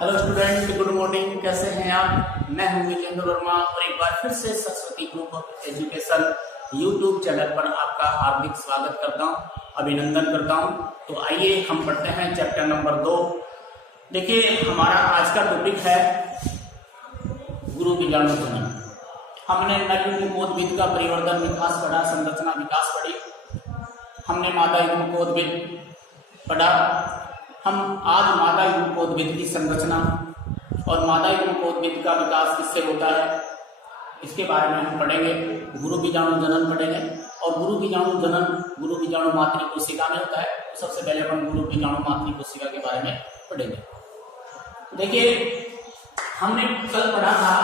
Hello student, good morning. कैसे हैं आप? मैं हूं विजेंद्र वर्मा और एक बार फिर से Saraswati group of education YouTube channel पर आपका हार्दिक स्वागत करता हूं, अभिनंदन करता हूं। तो आइए हम पढ़ते हैं चैप्टर नंबर 2। देखिए, हमारा आज का टॉपिक है गुरु बीजाणु जनन। हमने नर युग्मोद्भिद का परिवर्तन विकास पढ़ा, संरचना विकास पढ़ी। हमने मादा युग्मोद्भिद पढ़ा। हम आज मादा युग्मोद्भिद की संरचना और मादा युग्मोद्भिद का विकास किससे होता है इसके बारे में हम पढ़ेंगे। गुरु बीजाणु जनन पढ़ेंगे और गुरु बीजाणु जनन गुरु बीजाणु मातृ कोशिका में होता है। तो सबसे पहले हम गुरु बीजाणु मातृ कोशिका के बारे में पढ़ेंगे। देखिए, हमने कल पढ़ा था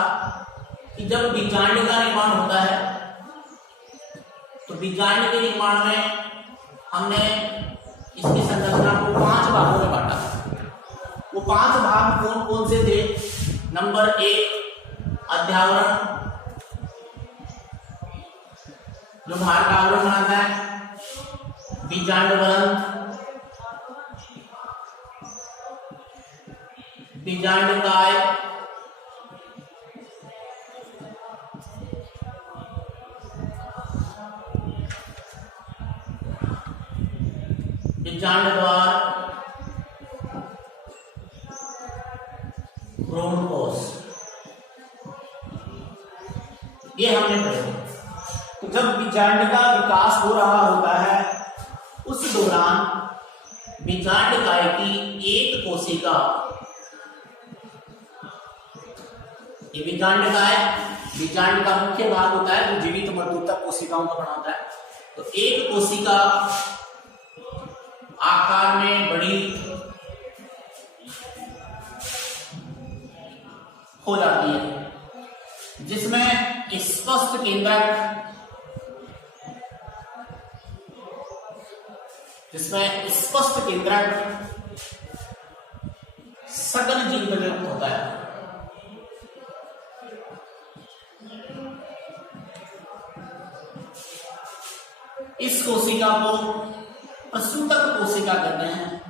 कि जब बीजांड का निर्माण होता है तो बीजांड के निर्माण में हमने इसकी संरचना को 5 भागों में बांटा। वो 5 भाग कौन कौन से थे? नंबर 1 अध्यावरण, जो बाहर का आवरण बनाता है। बीजांडवरण, बीजांडकाय, बीजांड द्वार, भ्रूणकोश, ये हमने पढ़े। तो जब बीजांड का विकास हो रहा होता है उस दौरान बीजांडकाय की एक कोशिका, ये बीजांडकाय बीजांड का मुख्य भाग होता है जो जीवित मजबूतक कोशिकाओं का बना होता है। तो एक कोशिका आकार में बड़ी हो जाती है, जिसमें स्पष्ट केंद्रक सघन जीव युक्त होता है। इस कोशिका को प्रसूतक कोशिका कहते हैं।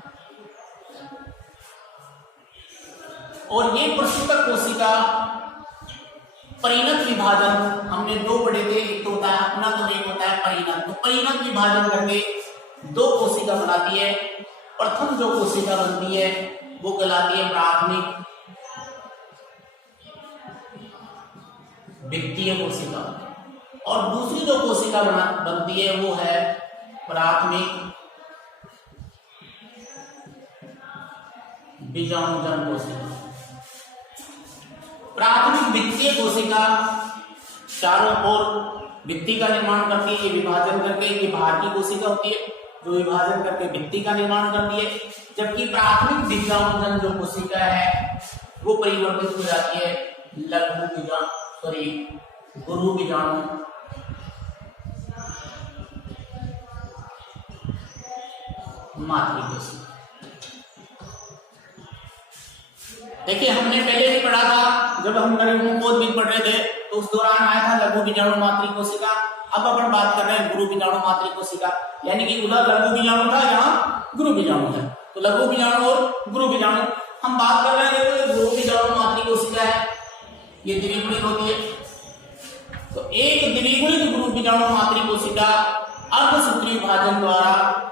और ये प्रसूतक कोशिका परिणत विभाजन, हमने 2 पढ़े थे, एक तो होता है अपनत और एक होता है परिणत। तो परिणत विभाजन करके 2 कोशिका बनाती है। प्रथम जो कोशिका बनती है वो कहलाती है प्राथमिक वित्तीय कोशिका, और दूसरी जो कोशिका बनती है वो है प्राथमिक बीजाणुजन कोशिका। प्राथमिक वित्तीय कोशिका चारों ओर भित्ति का निर्माण करती है, ये विभाजन करके ये बाहर की कोशिका होती है जो विभाजन करके भित्ति का निर्माण करती है। जबकि प्राथमिक बीजाणुजन जो कोशिका है वो परिवर्तित हो जाती है लघु बीजाणु गुरु बीजाणु मातृ कोशिका। देखिए, हमने पहले भी पढ़ा था, जब हम नर युग्मोद्भिद पढ़ रहे थे तो उस दौरान आया था लघु बीजाणु मातृ कोशिका। अब अपन बात कर रहे हैं गुरु बीजाणु मातृ कोशिका, यानी कि उधर लघु बीजाणु था, यहाँ गुरु बीजाणु है। तो लघु बीजाणु और गुरु बीजाणु हम बात कर रहे हैं। देखो, गुरु बीजाणु मातृ कोशिका है, ये द्विगुणित होती है। तो एक द्विगुणित गुरु बीजाणु मातृ कोशिका अर्धसूत्री विभाजन द्वारा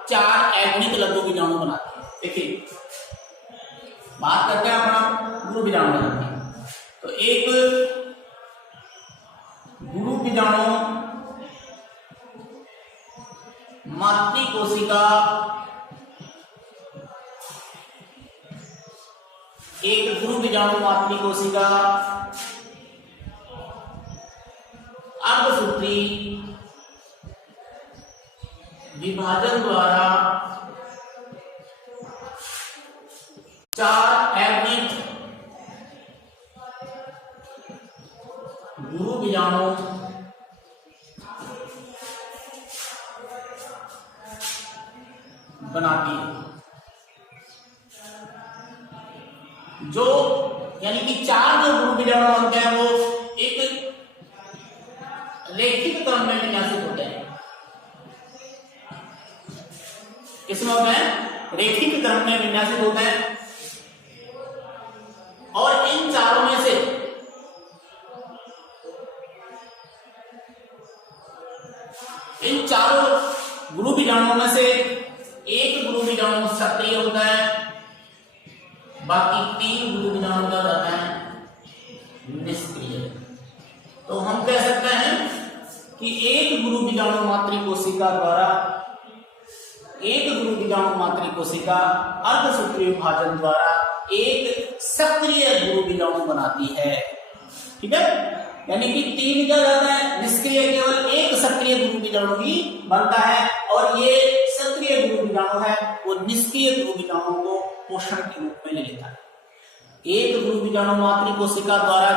4 अगुणित लघु बीजाणु बनाती है। देखिए, बात करते हैं अपना गुरु बीजाणु की। तो एक गुरु बीजाणु मातृ कोशिका एक गुरु बीजाणु मातृ कोशिका अर्धसूत्री विभाजन द्वारा 4 अगुणित गुरु बीजाणु बनाती है। जो यानी कि 4 जो गुरु बीजाणु बनते हैं वो एक रेखिक क्रम में विन्यासित होते हैं। किसमें होते हैं? रेखिक क्रम में विन्यासित होते हैं। इन चारों गुरु बीजाणुओं में से एक गुरु बीजाणु सक्रिय होता है, बाकी 3 गुरु बीजाणु क्या होता है निष्क्रिय। तो हम कह सकते हैं कि एक गुरु बीजाणु मातृ कोशिका द्वारा अर्धसूत्रीय विभाजन द्वारा एक सक्रिय गुरु बीजाणु बनाती है। ठीक है, यानी कि 3 क्या जाता है निष्क्रिय, केवल एक सक्रिय गुरु बीजाणु ही बनता है, और ये सक्रिय गुरु बीजाणु है वो निष्क्रिय गुरु बीजाणु को पोषण के रूप में ले लेता है। एक गुरु बीजाणु मातृ कोशिका द्वारा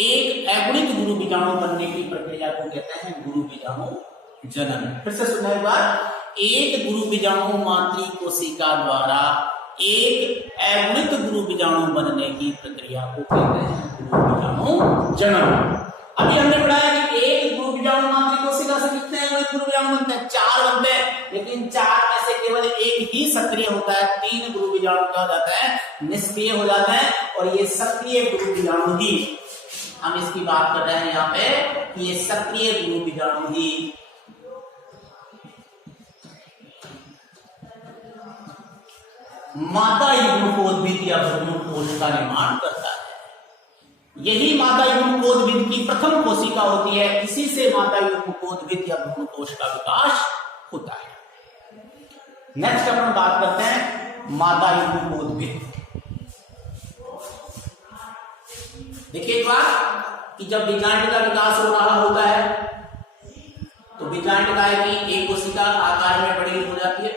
एक अगुणित गुरु बीजाणु बनने की प्रक्रिया को कहते हैं गुरु बीजाणु जनन। फिर से सुना एक बार, एक गुरु बीजाणु मातृ कोशिका द्वारा एक अगुणित गुरु बीजाणु बनने की प्रक्रिया को कहते हैं गुरु बीजाणु जनन। अभी हमने पढ़ाया कि एक गुरु बीजाणु मातृ कोशिका से कितने अगुणित गुरु बीजाणु बनते हैं, 4 बनते हैं, लेकिन 4 में से केवल एक ही सक्रिय होता है, 3 गुरु बीजाणु क्या हो जाता है निष्क्रिय हो जाता है। और ये सक्रिय गुरु बीजाणु ही, हम इसकी बात कर रहे हैं यहाँ पे कि ये सक्रिय गुरु बीजाणु ही मादा युग्मकोद्भिद या भ्रूणकोश का निर्माण करता है। यही मादा युग्मकोद्भिद की प्रथम कोशिका होती है, इसी से मादा युग्मकोद्भिद या भ्रूणकोश का विकास होता है। नेक्स्ट अपन बात करते हैं मादा युग्मकोद्भिद। देखिए एक बात कि जब बीजांड का विकास हो रहा होता है तो बीजांड काय की एक कोशिका आकार में बड़ी हो जाती है,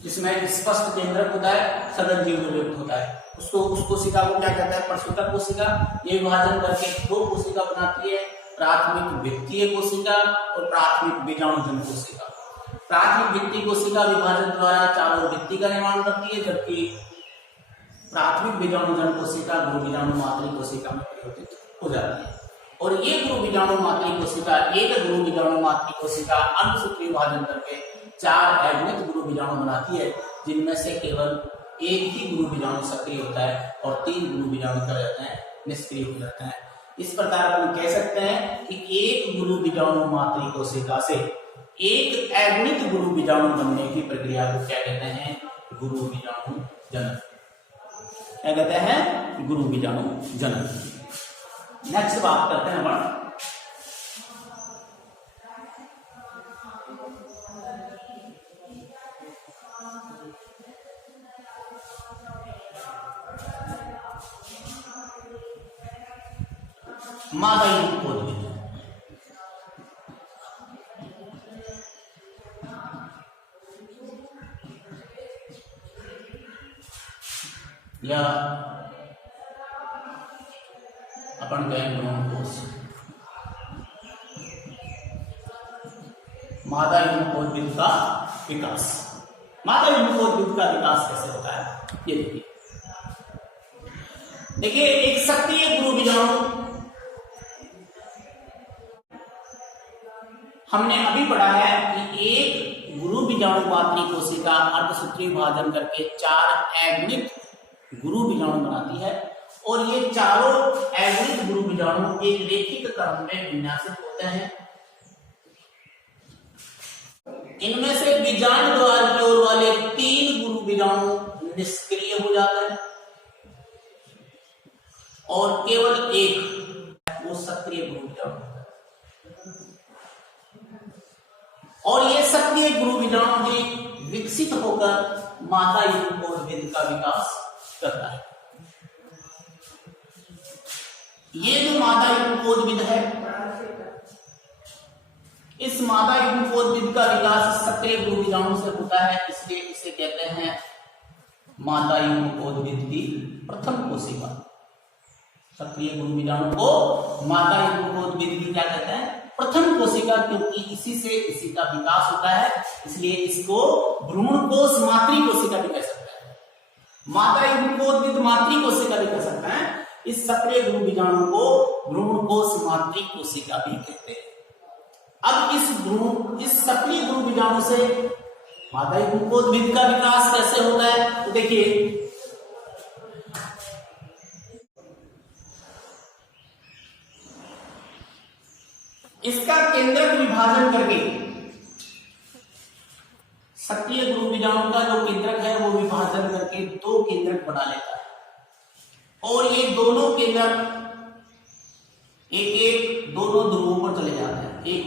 जिसमें स्पष्ट केंद्रक होता है, सघन जीव युक्त होता है। उसको उस कोशिका को क्या कहता है प्रसूतक कोशिका। ये विभाजन करके 2 कोशिका बनाती है, प्राथमिक वित्तीय कोशिका और प्राथमिक बीजाणुजन कोशिका। प्राथमिक वित्तीय कोशिका विभाजन द्वारा चारों वित्ती का निर्माण करती है, जबकि प्राथमिक बीजाणुजन कोशिका गुरु बीजाणु मातृ कोशिका में परिवर्तित हो जाती है। और ये गुरु बीजाणु मातृ कोशिका, एक गुरु बीजाणु मातृ कोशिका अंतःसूत्री विभाजन करके 4 अगुणित गुरु बीजाणु बनाती है, जिनमें से केवल एक ही गुरु बीजाणु सक्रिय होता है और 3 गुरु बीजाणु क्या जाते हैं निष्क्रिय हो जाते हैं। इस प्रकार अपन कह सकते हैं कि एक गुरु बीजाणु मातृ कोशिका से एक अगुणित गुरु बीजाणु बनने की प्रक्रिया को क्या कहते हैं गुरु बीजाणु जनन। क्या कहते हैं गुरु बीजाणु जनन। नेक्स्ट बात करते हैं अपन मादा युग्मकोद्भिद। या अपन कहें भ्रूणकोश। मादा युग्मकोद्भिद का विकास। मादा युग्मकोद्भिद का विकास कैसे होता है ये देखिए एक सक्रिय गुरु बीजाणु हमने अभी पढ़ा है कि एक गुरु बीजाणु मातृ कोशिका अर्धसूत्री विभाजन करके 4 अगुणित गुरु बीजाणु बनाती है, और ये चारों अगुणित गुरु बीजाणु एक रेखिक क्रम में विन्यासित होते हैं। इनमें से बीजांड द्वार की ओर वाले 3 गुरु बीजाणु निष्क्रिय हो जाते हैं और केवल एक वो सक्रिय गुरु बीजाणु। और ये सक्रिय गुरु बीजाणु ही विकसित होकर मादा युग्मकोद्भिद का विकास करता है। ये जो मादा युग्मकोद्भिद है, इस मादा युग्मकोद्भिद का विकास सक्रिय गुरु बीजाणु से होता है, इसलिए इसे कहते हैं मादा युग्मकोद्भिद की प्रथम कोशिका। सक्रिय गुरु बीजाणु को मादा युग्मकोद्भिद की क्या कहते हैं प्रथम कोशिका, क्योंकि इसी से इसी का विकास होता है, इसलिए इसको भ्रूणकोश मातृ कोशिका भी कह सकते हैं, मादा युग्मकोद्भिद मातृ कोशिका भी कह सकते हैं। इस सक्रिय गुरु बीजाणु को भ्रूणकोश मातृ कोशिका भी कहते हैं। अब इस सक्रिय गुरु बीजाणु से मादा युग्मकोद्भिद का विकास कैसे होता है, तो देखिए इसका केंद्रक विभाजन करके सक्रिय ध्रुव बीजाणु का जो केंद्रक है वो विभाजन करके दो केंद्रक बना लेता है और ये दोनों केंद्रक एक एक दोनों ध्रुवों पर चले जाते हैं, एक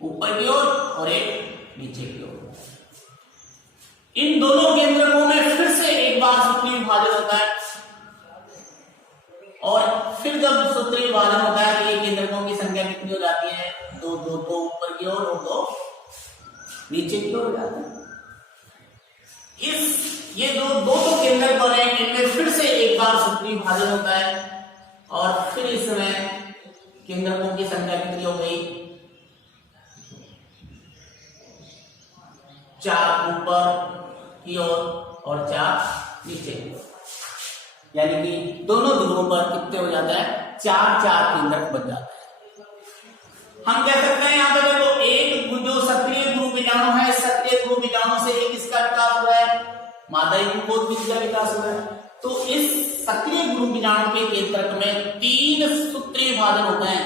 ऊपर की ओर और एक नीचे की ओर। इन दोनों केंद्रकों में फिर से एक बार सूत्री विभाजन होता है और फिर जब सूत्री विभाजन होता है तो ये केंद्रकों की संख्या कितनी हो जाती है, दो दो दो ऊपर की ओर और दो नीचे की ओर हो जाते हैं। ये जो दो केंद्रक बने इनमें फिर से एक बार सूत्री विभाजन होता है और फिर इसमें केंद्रकों की संख्या कितनी हो गई, 4 ऊपर की ओर और 4 नीचे की ओर, यानी कि दोनों ध्रुवों पर कितने हो जाता है, 4 केंद्रक बन जाता है। हम कह सकते हैं यहाँ पे देखो एक जो सक्रिय ध्रुव बीजाणु है, सक्रिय ध्रुव बीजाणु से एक इसका विकास हुआ है, मादा युग्मकोश बीज का विकास हुआ है। तो इस सक्रिय ध्रुव बीजाणु के केंद्रक में 3 सूत्री विभाजन होते हैं।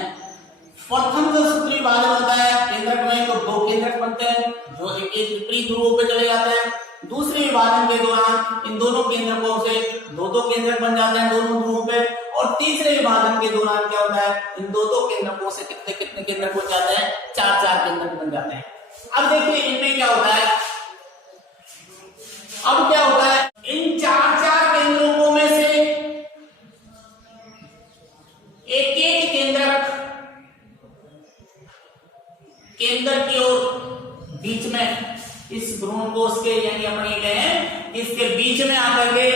प्रथम जो सूत्री विभाजन होता है केंद्रक में तो 2 केंद्रक बनते हैं जो एक एक विपरीत ध्रुवों पे चले जाते हैं। दूसरे विभाजन के दौरान इन दोनों केंद्रकों से 2 केंद्रक बन जाते हैं दोनों ध्रुवों पे और तीसरे विभाजन के दौरान क्या होता है, इन 2 केंद्रकों से कितने कितने केंद्रक बन जाते हैं, 4 केंद्रक बन जाते हैं। अब देखिए इनमें क्या होता है, अब क्या होता है, इन 4 केंद्रकों में से एक एक केंद्रक केंद्र की ओर बीच में इस भ्रूणकोश के यानी अपने कहें इसके बीच में आकर के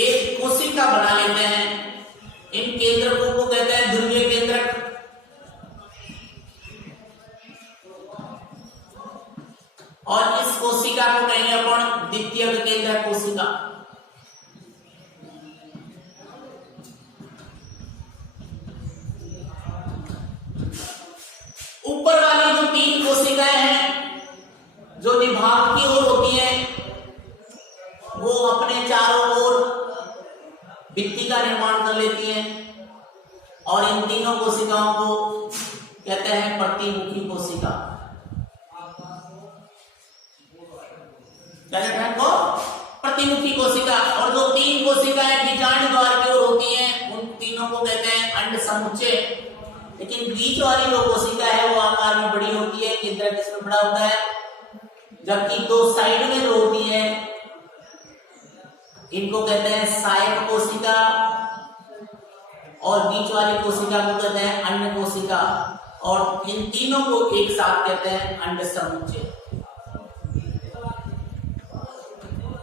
एक कोशिका बना लेते हैं। इन केंद्रकों को कहते हैं ध्रुवीय केंद्रक। और इस कोशिका को कहेंगे अपन द्वितीयक केंद्रक कोशिका। ऊपर वाली जो 3 कोशिकाएं हैं जो निभाग की ओर होती हैं वो अपने चारों ओर भित्ति का निर्माण कर लेती हैं और इन तीनों कोशिकाओं को कहते हैं प्रतिमुखी कोशिका। क्या कहते हैं को प्रतिमुखी कोशिका। और जो 3 कोशिकाएं बीजांड द्वार की ओर होती हैं उन तीनों को कहते हैं अंड समुच्चय। लेकिन बीच वाली जो कोशिका है वो आकार में बड़ी होती है, केंद्रक इसमें बड़ा होता है, जबकि 2 साइड में जो होती है इनको कहते हैं सहायक कोशिका और बीच वाली कोशिका को कहते हैं अंड कोशिका और इन तीनों को एक साथ कहते हैं अंड समुच्चय।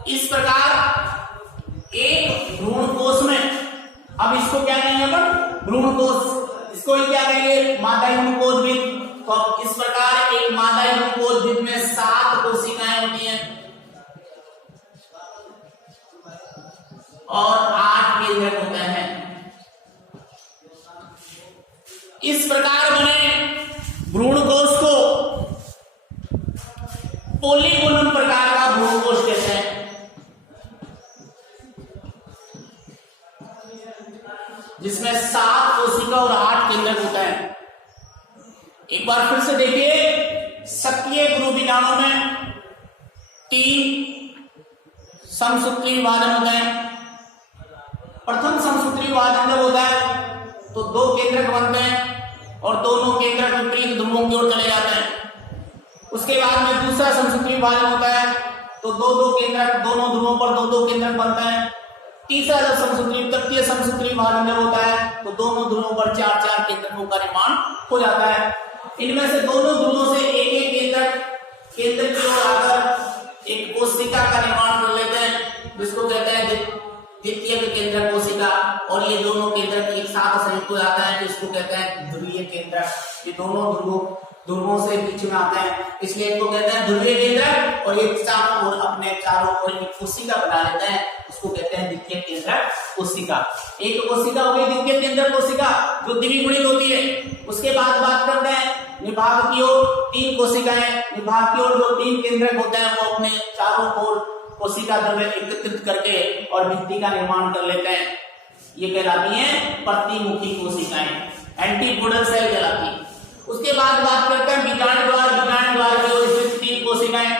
इस प्रकार एक भ्रूणकोश में, अब इसको क्या कहेंगे अपन, भ्रूणकोश, इसको ही क्या कहेंगे, मादा युग्मकोश बीज। तो इस प्रकार एक मादा युग्मकोश बीज में 7 कोशिकाएं होती हैं और 8 केंद्रक होते हैं। इस प्रकार बने भ्रूणकोश को पोलीगोनल प्रकार का भ्रूणकोश कहते हैं। जिसमें 7 कोशिका और 8 केंद्रक होता है। एक बार फिर से देखिए, सक्रिय ध्रुव बीजाणु में 3 समसूत्री विभाजन होते हैं। प्रथम समसूत्री विभाजन जब होता है तो 2 केंद्रक बनते हैं और दोनों केंद्रक विपरीत ध्रुवों की ओर चले जाते हैं। उसके बाद में दूसरा समसूत्री विभाजन होता है तो 2 केंद्रक दोनों ध्रुवों पर 2 केंद्रक बनते हैं। तीसरा जब तृतीय समसूत्री विभाजन जब होता है तो दोनों ध्रुवों पर 4 केंद्रकों का निर्माण हो जाता है। इनमें से दोनों ध्रुवों से एक एक केंद्र की ओर आकर एक कोशिका का निर्माण कर लेते हैं जिसको कहते हैं द्वितीय केंद्रक कोशिका। और ये दोनों केंद्रक एक साथ संयुक्त हो जाता है जिसको कहते हैं ध्रुवीय केंद्रक। ये दोनों ध्रुवों से बीच में आते हैं इसलिए इनको कहते हैं ध्रुवीय केंद्रक। और ये चारों ओर अपने चारों ओर एक कोशिका बना लेते हैं, उसको कहते हैं द्वितीय केंद्रक कोशिका। एक कोशिका हो गई द्वितीय केंद्रक कोशिका जो द्विगुणित होती है। उसके बाद बात करते हैं निभाग की ओर 3 कोशिकाएं। निभाग की ओर जो 3 केंद्रक होते हैं वो अपने चारों ओर कोशिका द्रव्य एकत्रित करके और भित्ति का निर्माण कर लेते हैं। ये कहलाती है प्रतिमुखी कोशिकाएं, एंटीपोडल सेल कहलाती है। उसके बाद बात करते हैं बीजांड द्वार की ओर स्थित 3 कोशिकाएं,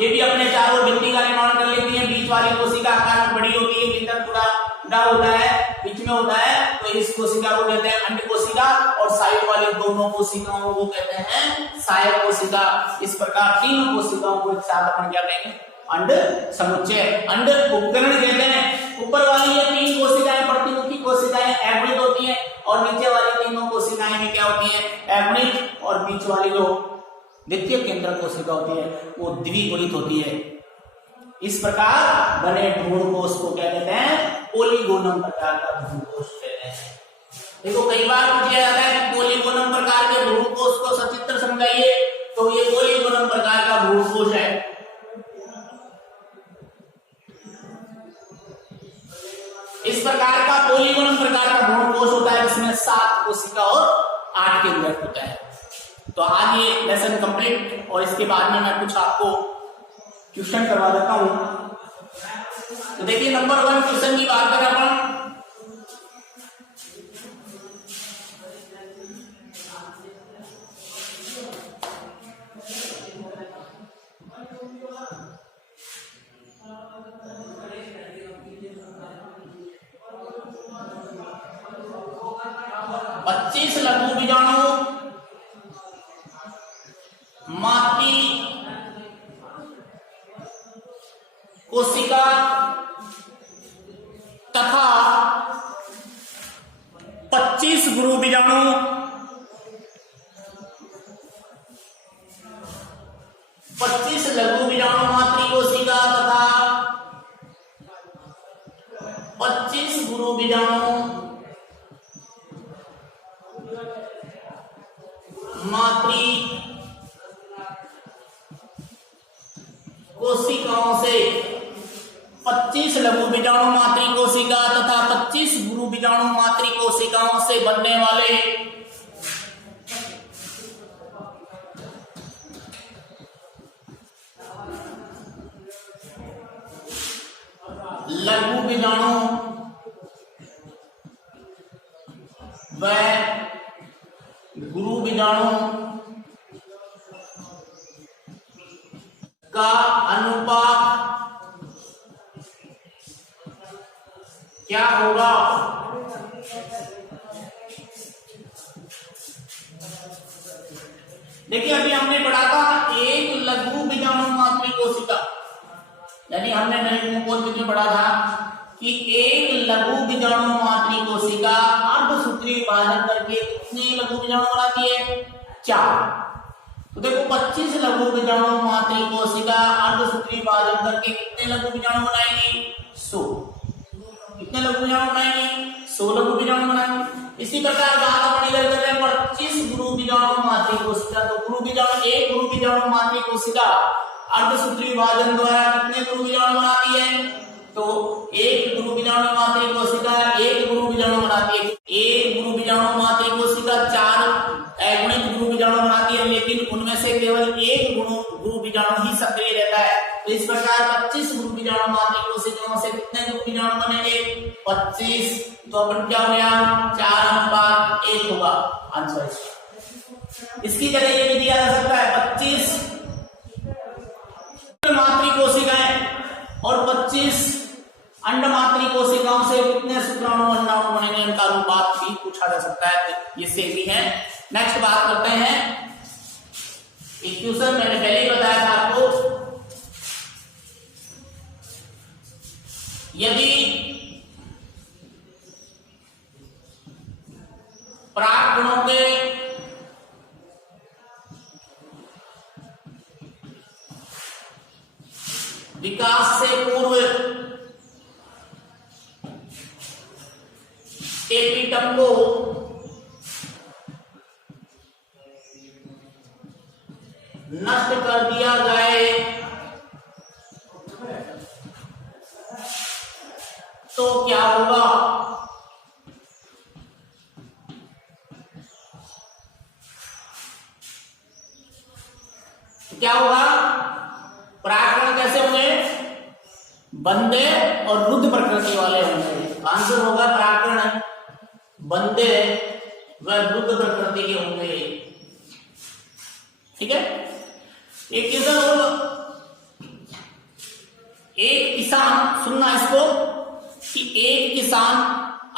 ये भी अपने चारों भित्ति का निर्माण कर लेती हैं। बीच वाली कोशिका आकार में बड़ी होती है, भीतर पूरा खुला होता है, बीच में होता है, तो इस कोशिका को कहते हैं अंड कोशिका, और साइड वाली दोनों कोशिकाओं को कहते हैं सहायक कोशिका। इस प्रकार तीनों कोशिकाओं को एक साथ अपन क्या कहेंगे, अंड समुच्चय, अंड उपकरण कहते हैं। ऊपर वाली ये 3 कोशिकाएं प्रतिमुखी कोशिकाएं एगुणित होती हैं, और नीचे वाली तीनों कोशिकाएं भी क्या होती हैं, एगुणित, और बीच वाली जो द्वितीय केंद्र कोशिका होती है वो द्विगुणित होती है। इस प्रकार बने भ्रूणकोश को क्या कहते हैं, पोलीगोनम प्रकार का भ्रूणकोश कहते हैं। देखो कई बार पूछा जाता है कि पोलीगोनम प्रकार के भ्रूणकोश को सचित्र समझाइए, तो ये पोलीगोनम प्रकार का भ्रूणकोश है। इस प्रकार का पोलीगोनम प्रकार का भ्रूणकोश होता है जिसमें 7 कोशिका और 8 केंद्रक होता है। तो आज ये लेसन कंप्लीट, और इसके बाद में मैं कुछ आपको क्वेश्चन करवा देता हूं। तो देखिए नंबर 1 क्वेश्चन की बात करें अपन, पच्चीस लघु बीजाणु मातृ कोशिका तथा 25 गुरु बीजाणु 25 लघु बीजाणु मातृ कोशिका तथा 25 गुरु बीजाणु मातृ कोशिकाओं से 25 लघु बीजाणु मातृ कोशिका तथा 25 गुरु बीजाणु मातृ कोशिकाओं से बनने वाले लघु बीजाणु व गुरु बीजाणु का अनुपात क्या होगा? देखिए अभी हमने पढ़ा था एक लघु बीजाणु मातृ कोशिका, यानी हमने में पढ़ा था कि एक लघु बीजाणु मातृ कोशिका अर्धसूत्री विभाजन करके कितने लघु बीजाणु बनाती है? 4। तो देखो 25 लघु बीजाणु मातृ कोशिका अर्धसूत्री विभाजन करके कितने लघु बीजाणु बनाएंगी? 100। कितने लघु बीजाणु बनाएंगी? 100 लघु बीजाणु बनाएंगे। इसी प्रकार बात अपन इधर कर रहे हैं 25 गुरु बीजाणु मातृ कोशिका। तो गुरु बीजाणु एक गुरु बीजाणु मातृ कोशिका अर्धसूत्री विभाजन द्वारा कितने गुरु बीजाणु बनाती है? तो एक गुरु बीजाणु मातृ कोशिका एक गुरु बीजाणु बनाती है। एक गुरु बीजाणु मातृ कोशिका 4 एगुणित गुरु बीजाणु बनाती है, लेकिन उनमें से केवल एक गुरु बीजाणु ही सक्रिय रहता है। तो इस प्रकार 25 गुरु बीजाणु मातृ कोशिकाओं से कितने गुरु बीजाणु बनेंगे? 25। तो अपन क्या हो गया? 4:1 होगा आंसर। इसकी जगह ये भी दिया जा सकता है 25 मातृ कोशिकाएं और 25 अंड मातृ कोशिकाओं से कितने शुक्राणु अंडाणु बनेंगे, इनका अनुपात भी पूछा जा सकता है। तो ये सेम ही है। नेक्स्ट बात करते हैं, इक्वेशन मैंने पहले ही बताया था आपको, यदि प्राकणों के विकास से पूर्व एपिटम को नष्ट कर दिया जाए तो क्या होगा? क्या होगा? परागकण कैसे होंगे? बंदे और रुद्ध प्रकृति वाले होंगे। आंसर होगा परागकण बंदे वह बुद्ध प्रकृति के होंगे। ठीक है, एक किसान, सुनना इसको, कि एक किसान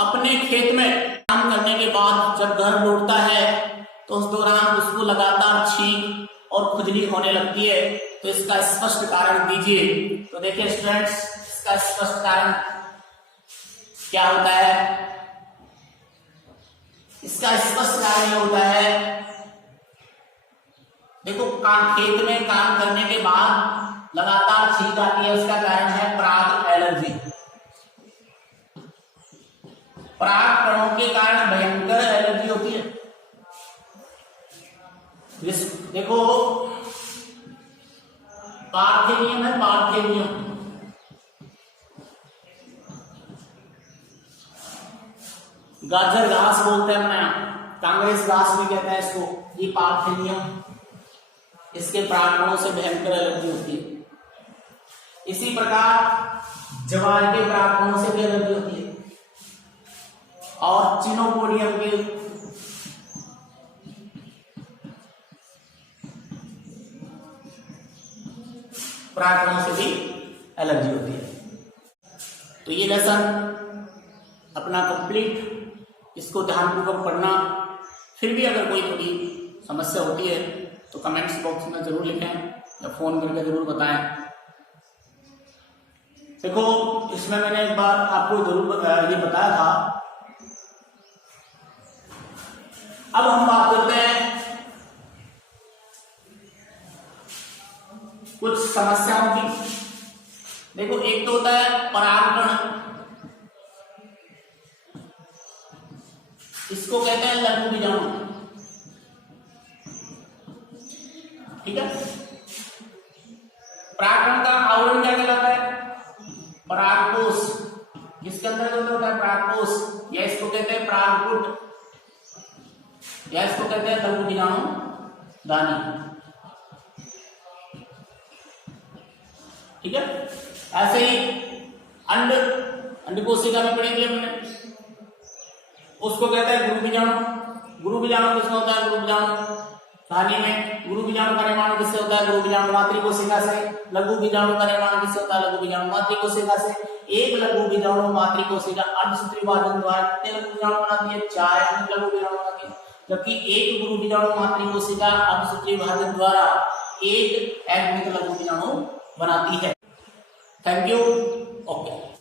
अपने खेत में काम करने के बाद जब घर लौटता है तो उस दौरान उसको लगातार छींक और खुजली होने लगती है, तो इसका स्पष्ट कारण दीजिए। तो देखिए स्टूडेंट्स, इसका स्पष्ट कारण क्या होता है? इसका स्पष्ट कारण यह होता है, देखो खेत में काम करने के बाद लगातार छींक आती है, उसका कारण है पराग एलर्जी। पराग कणों के कारण भयंकर एलर्जी होती है। देखो पार्थेनियम है, पार्थेनियम, गाजर घास बोलते हैं अपने यहाँ, कांग्रेस घास भी कहते हैं इसको, ये पार्थेनियम, इसके परागकणों से भयंकर एलर्जी होती है। इसी प्रकार जवार के परागकणों से भी एलर्जी होती है, और चिनोपोडियम के परागकणों से भी एलर्जी होती है। तो ये लेसन अपना कंप्लीट, इसको ध्यानपूर्वक पढ़ना। फिर भी अगर कोई थोड़ी समस्या होती है तो कमेंट्स बॉक्स में जरूर लिखें या फोन करके जरूर बताएं। देखो इसमें मैंने एक बार आपको जरूर ये बताया था। अब हम बात करते हैं कुछ समस्याओं की। देखो एक तो होता है परागकण, इसको कहते हैं लघु बीजाणु। ठीक है, परागकण का आवरण क्या कहलाता है? परागकोश। किसके अंदर होता है? परागकोश, या इसको कहते हैं परागपुट, या इसको कहते हैं लघु बीजाणु दानी। ठीक है, ऐसे ही अंड कोशिका में पढ़ेंगे हमने, उसको कहते हैं गुरु बीजाणु। गुरु बीजाणु किसमें होता है? गुरु बीजाणु धानी में। गुरु बीजाणु का निर्माण किससे होता है? गुरु बीजाणु मातृ कोशिका से। लघु बीजाणु का निर्माण किससे होता है? लघु बीजाणु मातृ कोशिका से। एक लघु बीजाणु मातृ कोशिका अर्धसूत्री विभाजन द्वारा कितने लघु बीजाणु बनाती है? 4 लघु बीजाणु बनाती है, जबकि एक गुरु बीजाणु मातृ कोशिका अर्धसूत्री विभाजन द्वारा एक लघु बीजाणु बनाती है। Thank you. ओके।